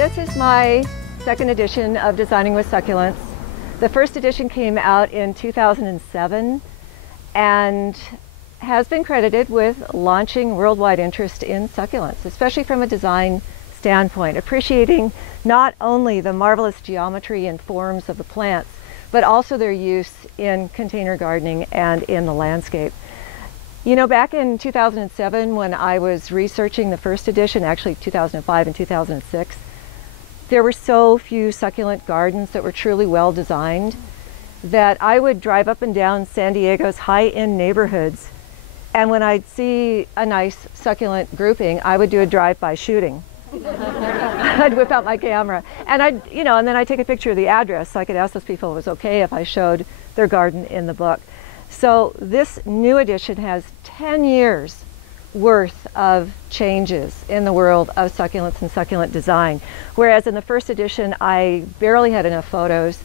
This is my second edition of Designing with Succulents. The first edition came out in 2007 and has been credited with launching worldwide interest in succulents, especially from a design standpoint, appreciating not only the marvelous geometry and forms of the plants, but also their use in container gardening and in the landscape. You know, back in 2007 when I was researching the first edition, actually 2005 and 2006, there were so few succulent gardens that were truly well designed that I would drive up and down San Diego's high-end neighborhoods, and when I'd see a nice succulent grouping, I would do a drive-by shooting. I'd whip out my camera and and then I'd take a picture of the address so I could ask those people if it was okay if I showed their garden in the book. So this new edition has 10 years worth of changes in the world of succulents and succulent design. Whereas in the first edition I barely had enough photos,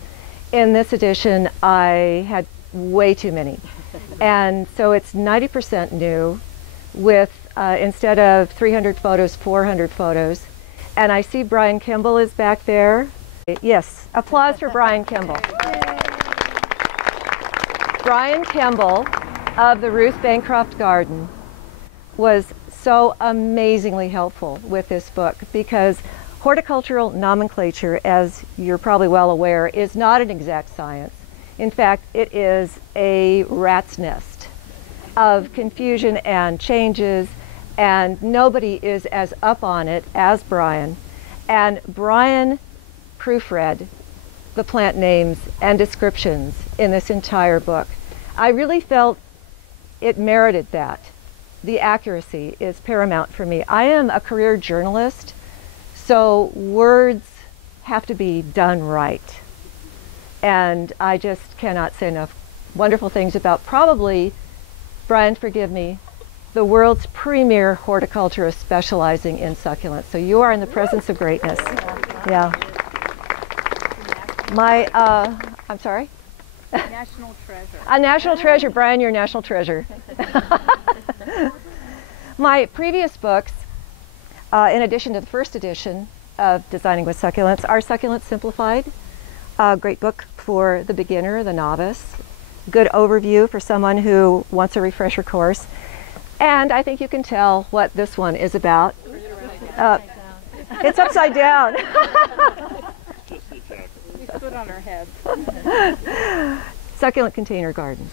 in this edition I had way too many. And so it's 90% new with instead of 300 photos, 400 photos. And I see Brian Kimball is back there. Yes, applause for Brian Kimball. Brian Kimball of the Ruth Bancroft Garden was so amazingly helpful with this book because horticultural nomenclature, as you're probably well aware, is not an exact science. In fact, it is a rat's nest of confusion and changes, and nobody is as up on it as Brian. And Brian proofread the plant names and descriptions in this entire book. I really felt it merited that. The accuracy is paramount for me. I am a career journalist, so words have to be done right. And I just cannot say enough wonderful things about probably, Brian, forgive me, the world's premier horticulturist specializing in succulents. So you are in the presence of greatness. Yeah. My, I'm sorry? National treasure. A national treasure. Brian, you're a national treasure. My previous books, in addition to the first edition of Designing with Succulents, are Succulents Simplified. A great book for the beginner, the novice. Good overview for someone who wants a refresher course. And I think you can tell what this one is about. It's upside down. We put on our heads. Succulent container gardens.